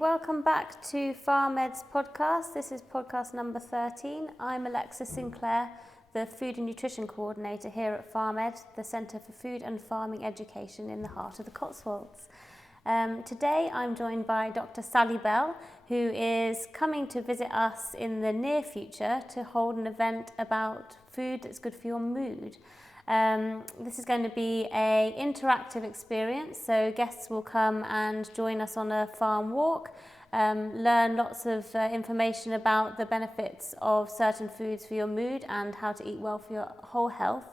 Welcome back to PharmEd's podcast. This is podcast number 13. I'm Alexis Sinclair, the Food and Nutrition Coordinator here at PharmEd, the Centre for Food and Farming Education in the heart of the Cotswolds. Today I'm joined by Dr. Sally Bell, who is coming to visit us in the near future to hold an event about food that's good for your mood. This is going to be an interactive experience, so guests will come and join us on a farm walk, learn lots of information about the benefits of certain foods for your mood and how to eat well for your whole health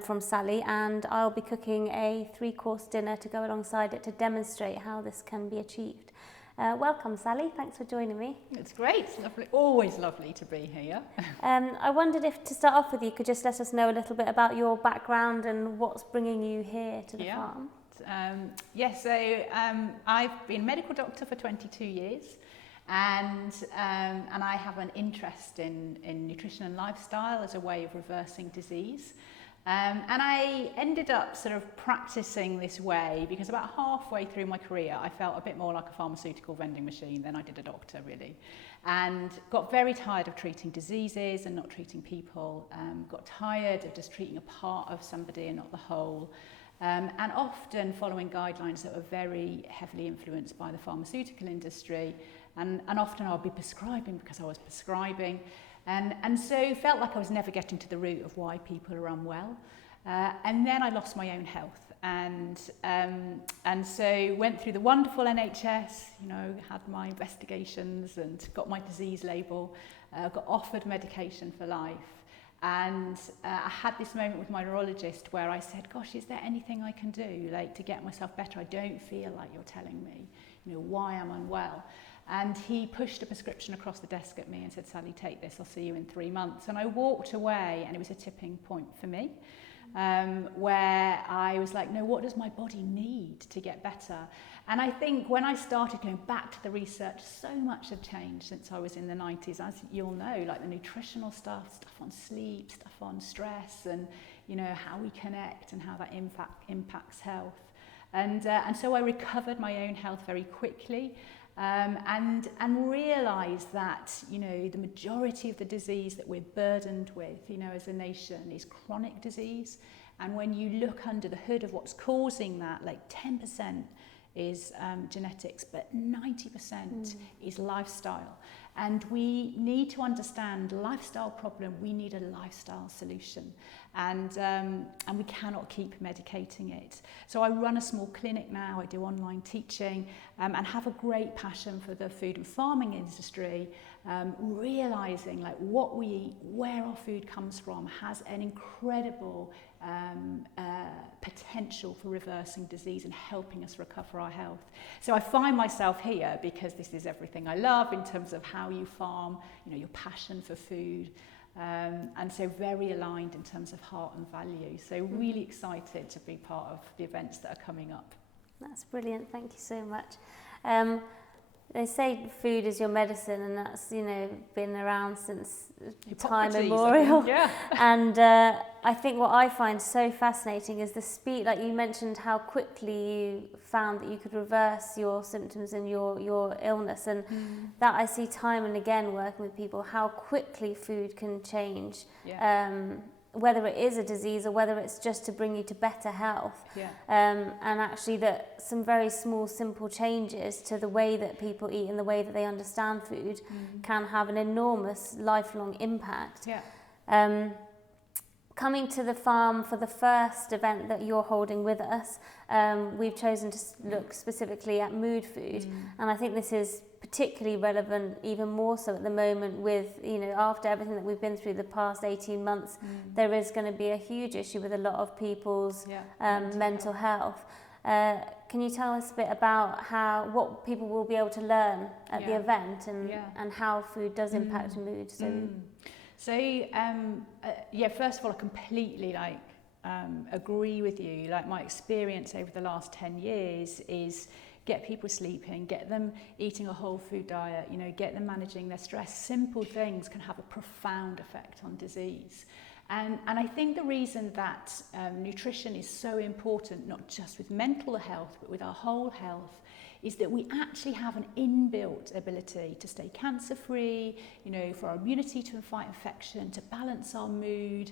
from Sally, and I'll be cooking a 3-course dinner to go alongside it to demonstrate how this can be achieved. Welcome, Sally. Thanks for joining me. It's great. Lovely. Always lovely to be here. I wondered if, to start off with, you could just let us know a little bit about your background and what's bringing you here to the farm. I've been a medical doctor for 22 years, and I have an interest in nutrition and lifestyle as a way of reversing disease. And I ended up sort of practicing this way because about halfway through my career I felt a bit more like a pharmaceutical vending machine than I did a doctor, really, and got very tired of treating diseases and not treating people, got tired of just treating a part of somebody and not the whole, and often following guidelines that were very heavily influenced by the pharmaceutical industry, and often I'll be prescribing because I was prescribing. And so felt like I was never getting to the root of why people are unwell. And then I lost my own health. And so went through the wonderful NHS, had my investigations and got my disease label, got offered medication for life. And I had this moment with my neurologist where I said, gosh, is there anything I can do to get myself better? I don't feel like you're telling me, why I'm unwell. And he pushed a prescription across the desk at me and said, Sally, take this, I'll see you in 3 months. And I walked away, and it was a tipping point for me, where I was like, no, what does my body need to get better? And I think when I started going back to the research, so much had changed since I was in the 90s, as you'll know, like the nutritional stuff on sleep, stuff on stress, and how we connect and how that impacts health. And so I recovered my own health very quickly. And realised that, the majority of the disease that we're burdened with, as a nation is chronic disease. And when you look under the hood of what's causing that, 10% is genetics, but 90% is lifestyle. And we need to understand lifestyle problem, we need a lifestyle solution. And we cannot keep medicating it. So I run a small clinic now, I do online teaching, and have a great passion for the food and farming industry, realising what we eat, where our food comes from, has an incredible potential for reversing disease and helping us recover our health. So I find myself here because this is everything I love in terms of how you farm, your passion for food, and so very aligned in terms of heart and value. So really excited to be part of the events that are coming up. That's brilliant, thank you so much. They say food is your medicine, and that's been around since time immemorial. Yeah. And I think what I find so fascinating is the speed. Like you mentioned, how quickly you found that you could reverse your symptoms and your illness, and that I see time and again working with people, how quickly food can change. Yeah. Whether it is a disease or whether it's just to bring you to better health. Yeah. And actually that some very small, simple changes to the way that people eat and the way that they understand food can have an enormous lifelong impact. Yeah. Coming to the farm for the first event that you're holding with us, we've chosen to look specifically at mood food, and I think this is particularly relevant, even more so at the moment with, after everything that we've been through the past 18 months, there is going to be a huge issue with a lot of people's mental health. Can you tell us a bit about what people will be able to learn at the event and how food does impact mood? So, first of all, I completely agree with you. My experience over the last 10 years is get people sleeping, get them eating a whole food diet, get them managing their stress. Simple things can have a profound effect on disease. And I think the reason that nutrition is so important, not just with mental health, but with our whole health, is that we actually have an inbuilt ability to stay cancer-free, you know, for our immunity to fight infection, to balance our mood,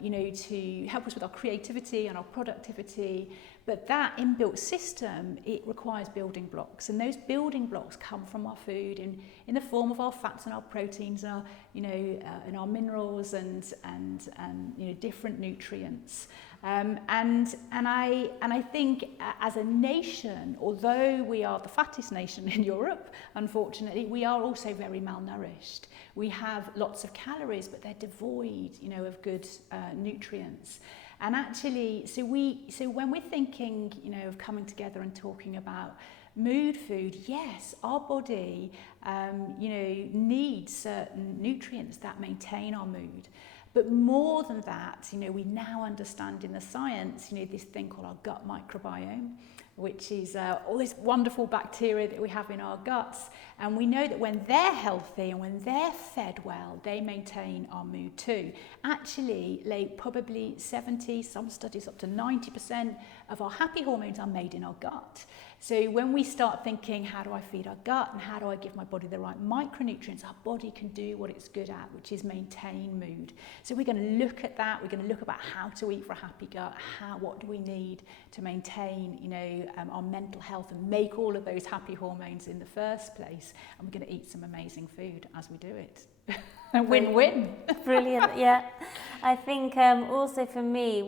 you know, to help us with our creativity and our productivity. But that inbuilt system, it requires building blocks, and those building blocks come from our food in the form of our fats and our proteins, and our, you know, and our minerals and you know, different nutrients. And I think as a nation, although we are the fattest nation in Europe, unfortunately, we are also very malnourished. We have lots of calories, but they're devoid, you know, of good nutrients. And actually, so when we're thinking, you know, of coming together and talking about mood food, yes, our body, you know, needs certain nutrients that maintain our mood. But more than that, you know, we now understand in the science, you know, this thing called our gut microbiome, which is all this wonderful bacteria that we have in our guts. And we know that when they're healthy and when they're fed well, they maintain our mood too. Actually, like probably 70, some studies up to 90% of our happy hormones are made in our gut. So when we start thinking, how do I feed our gut and how do I give my body the right micronutrients, our body can do what it's good at, which is maintain mood. So we're going to look at that. We're going to look about how to eat for a happy gut, what do we need to maintain, you know, our mental health and make all of those happy hormones in the first place. And we're going to eat some amazing food as we do it. A win-win. Brilliant, yeah. I think also for me,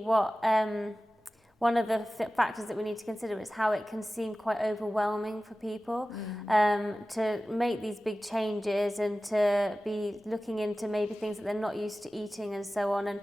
one of the factors that we need to consider is how it can seem quite overwhelming for people to make these big changes and to be looking into maybe things that they're not used to eating and so on. And,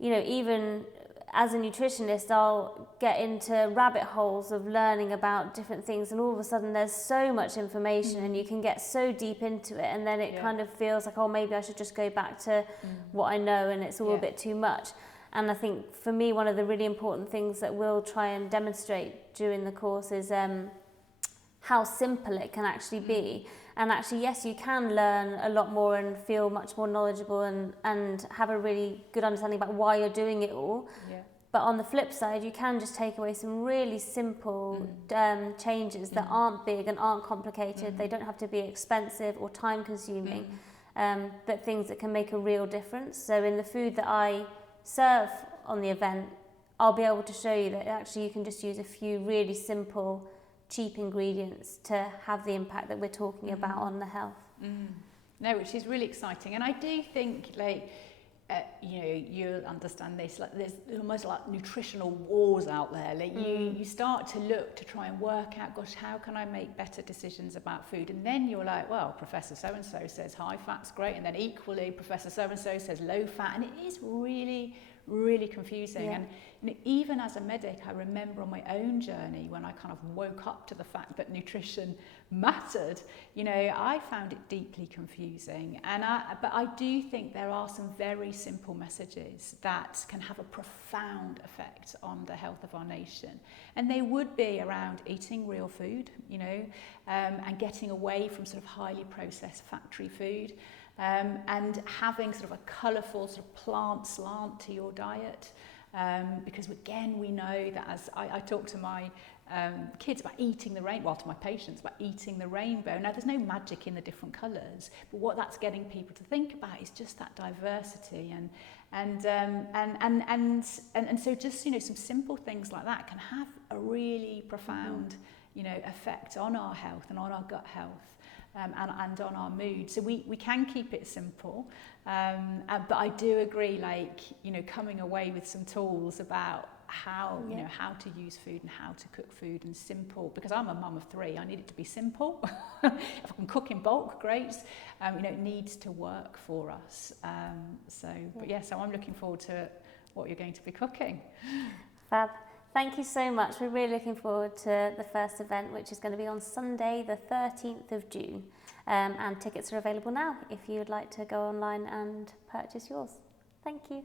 you know, even as a nutritionist, I'll get into rabbit holes of learning about different things, and all of a sudden there's so much information and you can get so deep into it, and then it kind of feels like, oh, maybe I should just go back to what I know, and it's all a bit too much. And I think for me, one of the really important things that we'll try and demonstrate during the course is how simple it can actually be. And actually, yes, you can learn a lot more and feel much more knowledgeable and have a really good understanding about why you're doing it all. Yeah. But on the flip side, you can just take away some really simple changes that aren't big and aren't complicated. They don't have to be expensive or time consuming, but things that can make a real difference. So in the food that I serve on the event, I'll be able to show you that actually you can just use a few really simple, cheap ingredients to have the impact that we're talking about on the health. No, which is really exciting. And I do think, like, you know, you'll understand this, like there's almost like nutritional wars out there. Like you start to look to try and work out, gosh, how can I make better decisions about food? And then you're like, well, Professor so-and-so says high fat's great, and then equally Professor so-and-so says low fat, and it is really, really confusing. And you know, even as a medic, I remember on my own journey when I kind of woke up to the fact that nutrition mattered, you know, I found it deeply confusing. But I do think there are some very simple messages that can have a profound effect on the health of our nation. And they would be around eating real food, you know, and getting away from sort of highly processed factory food. And having sort of a colourful sort of plant slant to your diet, because again we know that as I talk to my kids about eating the rainbow, well, to my patients about eating the rainbow. Now there's no magic in the different colours, but what that's getting people to think about is just that diversity and so just, you know, some simple things like that can have a really profound, you know, effect on our health and on our gut health. And on our mood. So we can keep it simple, but I do agree, like, you know, coming away with some tools about how, you know, how to use food and how to cook food, and simple, because I'm a mum of 3, I need it to be simple. If I can cook in bulk, great. You know, it needs to work for us. So I'm looking forward to what you're going to be cooking. Fab. Thank you so much. We're really looking forward to the first event, which is going to be on Sunday, the 13th of June. And tickets are available now if you would like to go online and purchase yours. Thank you.